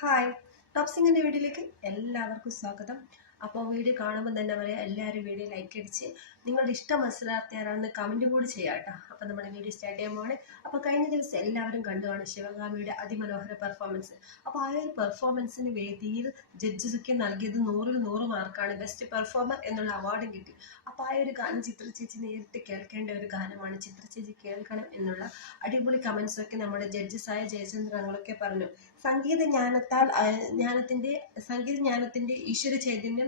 Hi. Top സിംഗിന്റെ വീഡിയോയിലേക്ക് എല്ലാവർക്കും സ്വാഗതം. അപ്പോൾ വീഡിയോ കാണുമ്പോൾ തന്നെ പറയാം എല്ലാവരും വീഡിയോ ലൈക്ക് അടിച്ച് നിങ്ങളുടെ ഇഷ്ടം മനസ്സിലാക്കിയാരാണെന്ന് കമന്റും കൂടി ചെയ്യാം കേട്ടോ. അപ്പോൾ നമ്മുടെ വീഡിയോ സ്റ്റാർട്ട് ചെയ്യുമ്പോൾ അപ്പോൾ കഴിഞ്ഞ ദിവസം എല്ലാവരും കണ്ടുമാണ് ശിവഗാമിയുടെ അതിമനോഹര പെർഫോമൻസ് അപ്പോൾ ആ ഒരു പെർഫോമൻസിന് വേദിയിൽ ജഡ്ജസൊക്കെ നൽകിയത് നൂറിൽ നൂറ് മാർക്കാണ് ബെസ്റ്റ് പെർഫോമർ എന്നുള്ള അവാർഡും കിട്ടി. അപ്പോൾ ആ ഒരു ഗാനം ചിത്ര ചേച്ചി നേരിട്ട് കേൾക്കേണ്ട ഒരു ഗാനമാണ് ചിത്ര ചേച്ചി കേൾക്കണം എന്നുള്ള അടിപൊളി കമൻസൊക്കെ നമ്മുടെ ജഡ്ജസായ ജയചന്ദ്രങ്ങളൊക്കെ പറഞ്ഞു. സംഗീത ജ്ഞാനത്താൽ ജ്ഞാനത്തിന്റെ സംഗീത ജ്ഞാനത്തിന്റെ ഈശ്വര ചൈതന്യം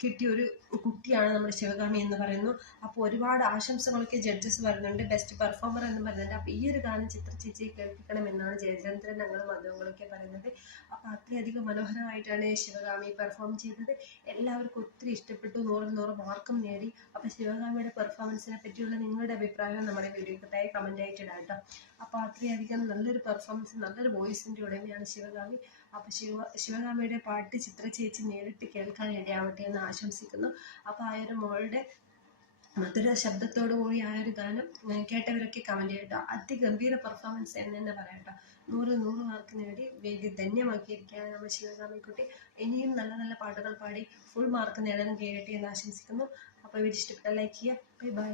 കിട്ടിയ ഒരു കുട്ടിയാണ് നമ്മുടെ ശിവകാമി എന്ന് പറയുന്നു. അപ്പോൾ ഒരുപാട് ആശംസകളൊക്കെ ജഡ്ജസ് പറയുന്നുണ്ട് ബെസ്റ്റ് പെർഫോമർ എന്ന് പറയുന്നുണ്ട്. അപ്പോൾ ഈ ഒരു ഗാനം ചിത്ര ചേച്ചിയെ കേൾപ്പിക്കണം എന്നാണ് ജയചന്ദ്രൻ ഞങ്ങളും മധുവങ്ങളൊക്കെ പറയുന്നത്. അപ്പോൾ അത്രയധികം മനോഹരമായിട്ടാണ് ശിവകാമി പെർഫോം ചെയ്തത്. എല്ലാവർക്കും ഒത്തിരി ഇഷ്ടപ്പെട്ടു. നൂറിൽ നൂറ് മാർക്കും നേടി. അപ്പോൾ ശിവകാമിയുടെ പെർഫോമൻസിനെ പറ്റിയുള്ള നിങ്ങളുടെ അഭിപ്രായം നമ്മുടെ വീഡിയോക്ക് താഴെ കമന്റ് ആയിട്ട് ഇടാം അപ്പോൾ അത്രയധികം നല്ലൊരു പെർഫോമൻസ് നല്ലൊരു വോയിസിന്റെ ഉടമയാണ് ശിവകാമി. അപ്പോൾ ശിവ ശിവകാമിയുടെ പാട്ട് ചിത്ര ചേച്ചി നേരിട്ട് കേൾക്കാൻ ഇടയാവട്ടെ എന്ന് ആശംസിക്കുന്നു. അപ്പോൾ ആ ഒരു മോളുടെ മധുര ശബ്ദത്തോടു കൂടി ആ ഒരു ഗാനം കേട്ടവരൊക്കെ കമന്റ് ചെയ്യട്ടോ. അതിഗംഭീര പെർഫോമൻസ് എന്ന് തന്നെ പറയാട്ടോ നൂറ് നൂറ് മാർക്ക് നേടി വേദി ധന്യമാക്കിയിരിക്കുകയാണ് നമ്മൾ ശിവസ്വാമിക്കുട്ടി ഇനിയും നല്ല നല്ല പാട്ടുകൾ പാടി ഫുൾ മാർക്ക് നേടാൻ കഴിയട്ടെ എന്ന് ആശംസിക്കുന്നു. അപ്പോൾ ഇവർ ഇഷ്ടപ്പെട്ട ലൈക്ക് ചെയ്യുക. Bye bye